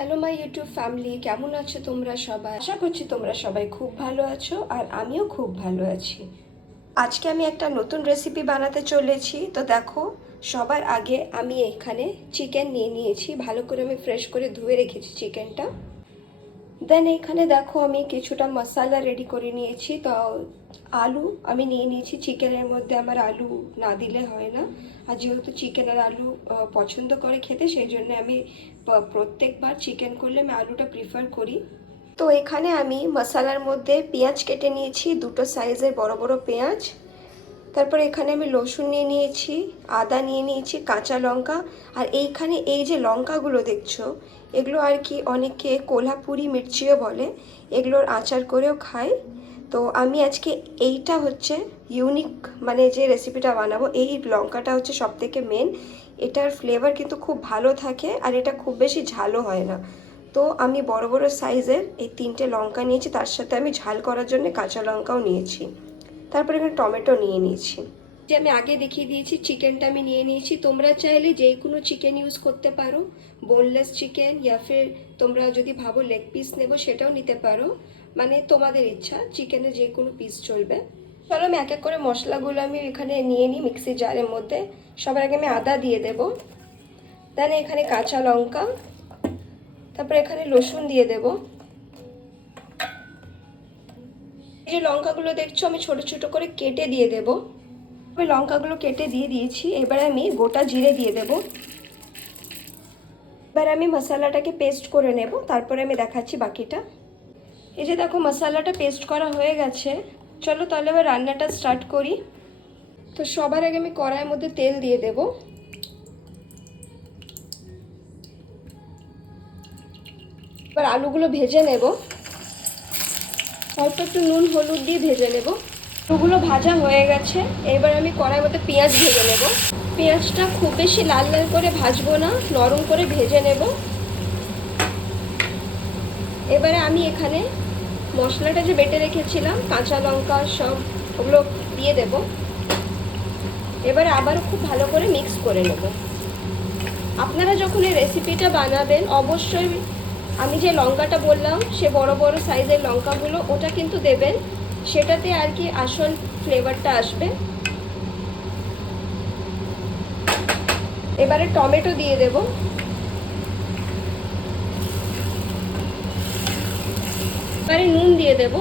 Hello my YouTube family, কেমন আছো তোমরা সবাই? আশা করছি তোমরা সবাই খুব ভালো আছো আর আমিও খুব ভালো আছি। আজকে আমি একটা নতুন রেসিপি বানাতে চলেছি। তো দেখো, সবার আগে আমি এখানে চিকেন নিয়ে নিয়েছি। ভালো করে আমি ফ্রেশ করে ধুয়ে রেখেছি চিকেনটা। দেন এখানে দেখো আমি কিছুটা মশলা রেডি করে নিয়েছি। তো আলু আমি নিয়ে নিয়েছি। চিকেনের মধ্যে আমার আলু না দিলে হয় না, আর যেহেতু চিকেন আর আলু পছন্দ করে খেতে, সেই জন্য আমি প্রত্যেকবার চিকেন করলে আমি আলুটা প্রিফার করি। তো এখানে আমি মশলার মধ্যে পেঁয়াজ কেটে নিয়েছি, দুটো সাইজের বড় বড় পেঁয়াজ। তারপরে এখানে আমি রসুন নিয়ে নিয়েছি, আদা নিয়ে নিয়েছি, কাঁচা লঙ্কা। আর এইখানে এই যে লঙ্কাগুলো দেখছো, এগুলো আর কি অনেকে কোল্হাপুরি মির্চিও বলে, এগুলোর আচার করেও খায়। তো আমি আজকে এইটা হচ্ছে ইউনিক, মানে যে রেসিপিটা বানাবো, এই লঙ্কাটা হচ্ছে সবথেকে মেন। এটার ফ্লেভার কিন্তু খুব ভালো থাকে আর এটা খুব বেশি ঝালও হয় না। তো আমি বড় বড় সাইজের এই 3টে লঙ্কা নিয়েছি, তার সাথে আমি ঝাল করার জন্য কাঁচা লঙ্কাও নিয়েছি। তারপরে এখানে টমেটো নিয়ে নিয়েছি। যে আমি আগে দেখিয়ে দিয়েছি চিকেনটা আমি নিয়ে নিয়েছি। তোমরা চাইলে যে কোনো চিকেন ইউজ করতে পারো, বোনলেস চিকেন, ইয়া ফির তোমরা যদি ভাবো লেগ পিস নেবো সেটাও নিতে পারো, মানে তোমাদের ইচ্ছা, চিকেনের যে কোনো পিস চলবে। চলো আমি এক এক করে মশলাগুলো আমি এখানে নিয়ে নিই মিক্সি জারের মধ্যে। সবার আগে আমি আদা দিয়ে দেবো, দেন এখানে কাঁচা লঙ্কা, তারপর এখানে রসুন দিয়ে দেবো। এই যে লঙ্কাগুলো দেখছো আমি ছোট ছোট করে কেটে দিয়ে দেবো। আমি লঙ্কাগুলো কেটে দিয়ে দিয়েছি। এবার আমি গোটা জিরে দিয়ে দেবো। এবার আমি মশলাটাকে পেস্ট করে নেব, তারপরে আমি দেখাচ্ছি বাকিটা। এই যে দেখো মশলাটা পেস্ট করা হয়ে গেছে। চলো তাহলে এবার রান্নাটা স্টার্ট করি। তো সবার আগে আমি কড়াইয়ের মধ্যে তেল দিয়ে দেব। এবার আলুগুলো ভেজে নেব, অল্প একটু নুন হলুদ দিয়ে ভেজে নেব। আলুগুলো ভাজা হয়ে গেছে। এবার আমি কড়াইয়ের মধ্যে পেঁয়াজ ভেজে নেব। পেঁয়াজটা খুব বেশি লাল লাল করে ভাজবো না, নরম করে ভেজে নেব। এবারে আমি এখানে মশলাটা যে বেটে রেখেছিলাম, কাঁচা লঙ্কা সব, ওগুলো দিয়ে দেব। এবারে আবারও খুব ভালো করে মিক্স করে নেব। আপনারা যখন এই রেসিপিটা বানাবেন অবশ্যই আমি যে লঙ্কাটা বললাম সে বড় বড় সাইজের লঙ্কাগুলো, ওটা কিন্তু দেবেন, সেটাতে আর কি আসল ফ্লেভারটা আসবে। এবারে টমেটো দিয়ে দেব। এবারে নুন দিয়ে দেব,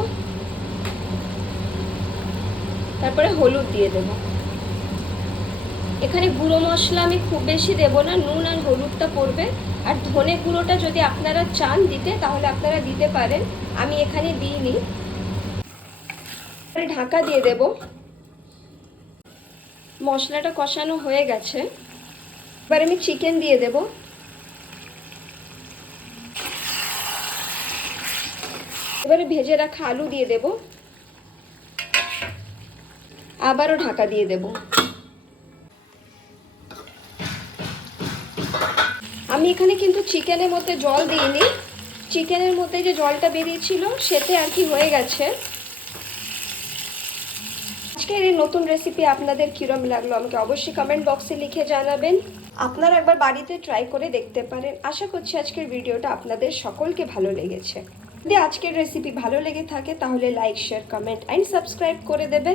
তারপরে হলুদ দিয়ে দেব। এখানে গুঁড়ো মশলা আমি খুব বেশি দেব না, নুন আর হলুদটা পড়বে। আর ধনে গুঁড়োটা যদি আপনারা চান দিতে তাহলে আপনারা দিতে পারেন, আমি এখানে দিইনি। ঢাকা দিয়ে দেব। মশলাটা কষানো হয়ে গেছে। এবার আমি চিকেন দিয়ে দেব। এবারে ভেজে রাখা আলু দিয়ে দেব, আবারও ঢাকা দিয়ে দেব। আমি এখানে কিন্তু চিকেনের মধ্যে জল দিইনি, চিকেনের মধ্যে যে জলটা বেরিয়েছিল সেতে আর কি হয়ে গেছে। আজকের এই নতুন রেসিপি আপনাদের কিরম লাগলো আমাকে অবশ্যই কমেন্ট বক্সে লিখে জানাবেন। আপনারা একবার বাড়িতে ট্রাই করে দেখতে পারেন। আশা করছি আজকের ভিডিওটা আপনাদের সকলকে ভালো লেগেছে। যদি আজকের রেসিপি ভালো লেগে থাকে তাহলে like, share, comment and subscribe করে দেবে।